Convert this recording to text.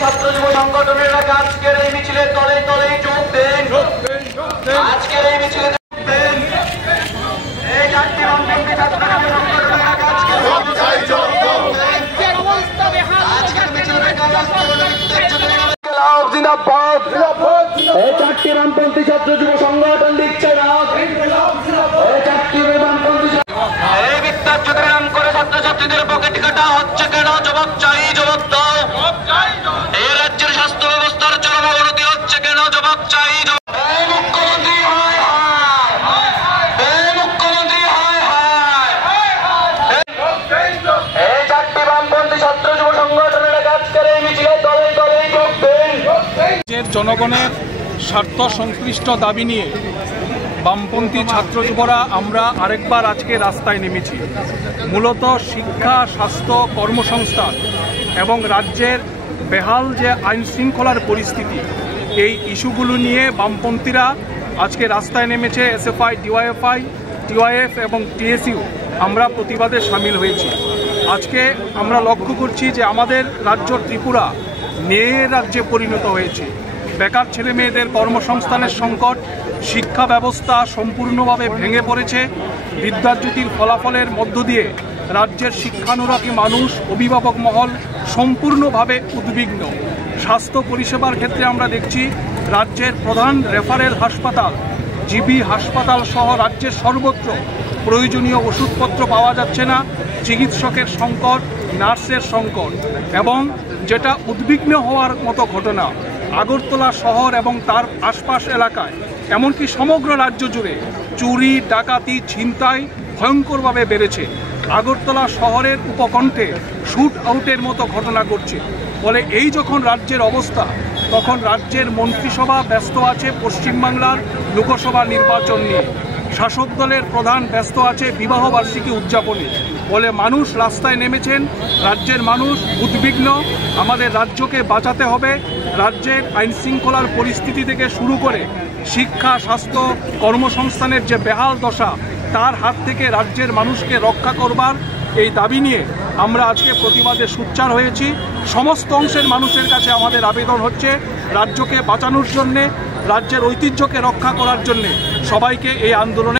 ছাত্র যুব সংগঠনের আজকের এই মিছিলের তলে তলে যোগ দেন। আজকের এই মিছিলে যোগ দেন। এই চারটি বামপন্থী ছাত্র যুব সংগঠনের আজকের মিছিলের জিন্দাবাদ। এই চারটি বামপন্থী ছাত্র যুব সংগঠন দিচ্ছে না। এই চারটি বামপন্থী এই বিদ্যার্থীদের নাম করে ছাত্রছাত্রীদের পকেট কাটা হচ্ছে কেন? জবাব চাই, জবাব দাও। এই রাজ্যের স্বাস্থ্য ব্যবস্থার চরম অবনতি হচ্ছে কেন? জবাব চাই। মুখ্যমন্ত্রী হায় হায়, মুখ্যমন্ত্রী হায় হায়। এই চারটি বামপন্থী ছাত্র যুব সংগঠনের আজকের এই মিছিলে দলে দলে যোগ দেন। জনগণের স্বার্থ সংশ্লিষ্ট দাবি নিয়ে বামপন্থী ছাত্র যুবরা আমরা আরেকবার আজকে রাস্তায় নেমেছি। মূলত শিক্ষা, স্বাস্থ্য, কর্মসংস্থান এবং রাজ্যের বেহাল যে আইন শৃঙ্খলার পরিস্থিতি, এই ইস্যুগুলো নিয়ে বামপন্থীরা আজকে রাস্তায় নেমেছে। এসএফআই, ডিওয়াইএফআই, টিওয়াইএফ এবং টিএসইউ আমরা প্রতিবাদে সামিল হয়েছি। আজকে আমরা লক্ষ্য করছি যে আমাদের রাজ্য ত্রিপুরা ন্যায়ের রাজ্যে পরিণত হয়েছে। বেকার ছেলে মেয়েদের কর্মসংস্থানের সংকট, শিক্ষা ব্যবস্থা সম্পূর্ণভাবে ভেঙে পড়েছে। বিদ্যাজ্যোতির ফলাফলের মধ্য দিয়ে রাজ্যের শিক্ষানুরাগী মানুষ, অভিভাবক মহল সম্পূর্ণভাবে উদ্বিগ্ন। স্বাস্থ্য পরিষেবার ক্ষেত্রে আমরা দেখছি রাজ্যের প্রধান রেফারেল হাসপাতাল, জিবি হাসপাতাল সহ রাজ্যের সর্বত্র প্রয়োজনীয় ওষুধপত্র পাওয়া যাচ্ছে না। চিকিৎসকের সংকট, নার্সের সংকট এবং যেটা উদ্বিগ্ন হওয়ার মতো ঘটনা, আগরতলা শহর এবং তার আশপাশ এলাকায় এমনকি সমগ্র রাজ্য জুড়ে চুরি, ডাকাতি, ছিনতাই ভয়ঙ্করভাবে বেড়েছে। আগরতলা শহরের উপকণ্ঠে শুট আউটের মতো ঘটনা ঘটছে। ফলে এই যখন রাজ্যের অবস্থা, তখন রাজ্যের মন্ত্রিসভা ব্যস্ত আছে পশ্চিমবাংলার লোকসভা নির্বাচন নিয়ে, শাসক দলের প্রধান ব্যস্ত আছে বিবাহ বার্ষিকী উদযাপনে। ফলে মানুষ রাস্তায় নেমেছেন, রাজ্যের মানুষ উদ্বিগ্ন। আমাদের রাজ্যকে বাঁচাতে হবে। রাজ্যের আইন শৃঙ্খলার পরিস্থিতি থেকে শুরু করে শিক্ষা, স্বাস্থ্য, কর্মসংস্থানের যে বেহাল দশা, তার হাত থেকে রাজ্যের মানুষকে রক্ষা করবার এই দাবি নিয়ে আমরা আজকে প্রতিবাদে সোচ্চার হয়েছি। সমস্ত অংশের মানুষের কাছে আমাদের আবেদন হচ্ছে রাজ্যকে বাঁচানোর জন্যে, রাজ্যের ঐতিহ্যকে রক্ষা করার জন্যে সবাইকে এই আন্দোলনে